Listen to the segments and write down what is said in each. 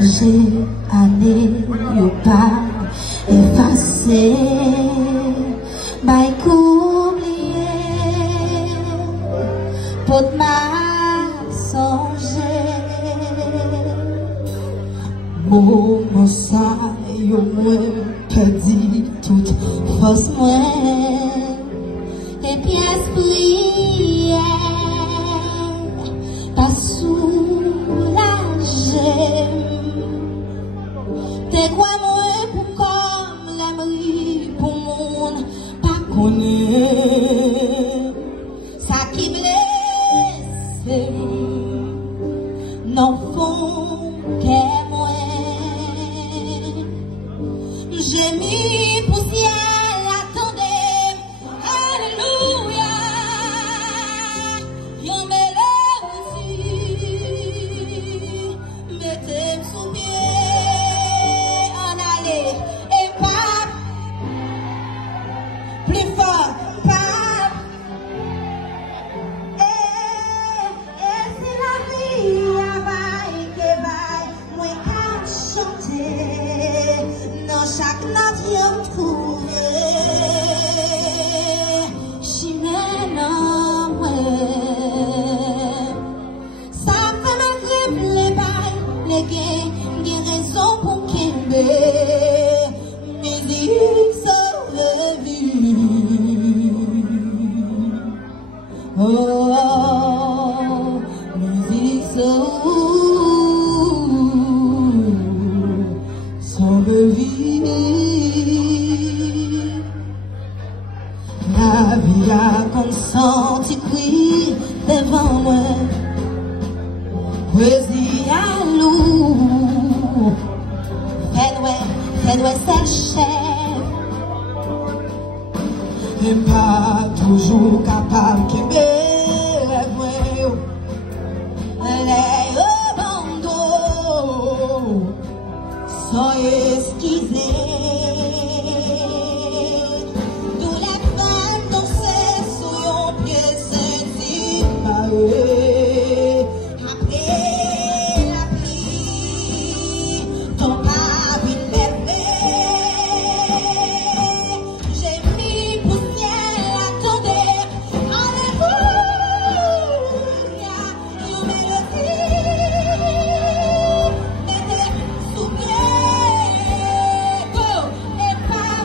changer année ou pas effacer by oublier pour m'a songer moment ça yo moi perdu toute force moi et puis esprit pas soulagé t'es quoi moi pour comme l'aimerie pour monde pas connaît ça qui blesse non fond qu'est moi j'ai mis poussière attendez alléluia yon mélodie mettez sous pied en aller et pas plus fort pas et c'est la vie à bail que bail moi qu'à chanter dans chaque note y'en trouvé chimène en moi ça fait me grip les bails les gains raison pour qu'il musique sauve vie oh musique sauve vie la vie a consenti cri devant moi poésie à loup fais-nous cette chèvre et pas toujours capable de rêver les abandons sans esquiser d'où la femme dansait sur un pied séparé après la pluie ton pari levé j'ai mis poussière attendez alléluia yon mélodie mettez sous pied go et pas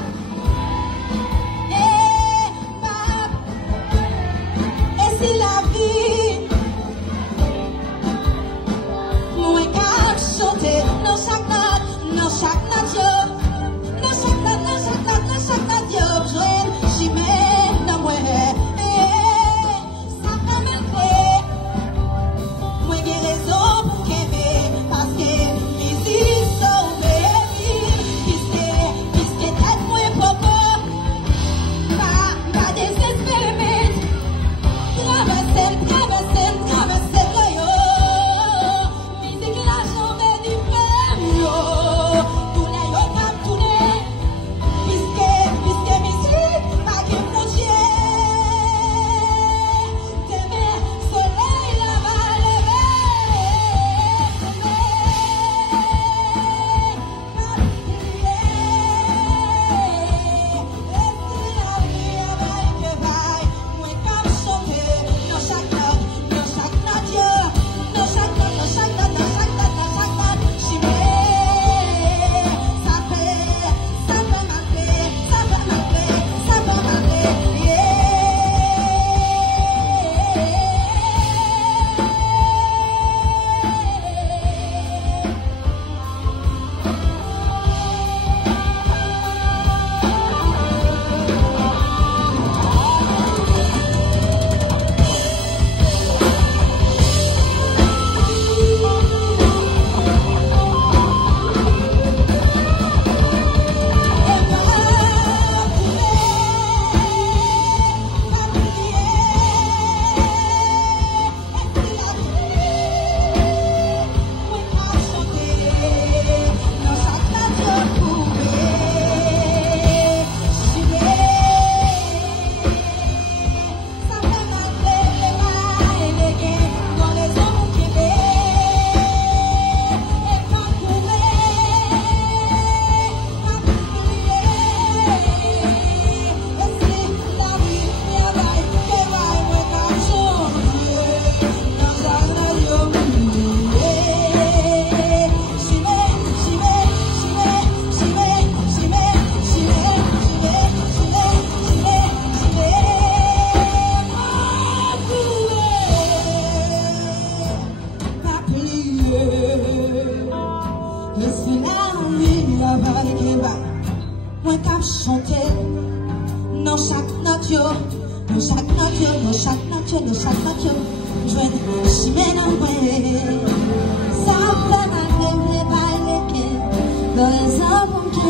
qu'à chanter. Dans chaque nature, dans chaque nature, dans chaque nature, dans chaque nature, je vais chimène en vrai. Ça fait ma gueule, les bails, dans les hommes qui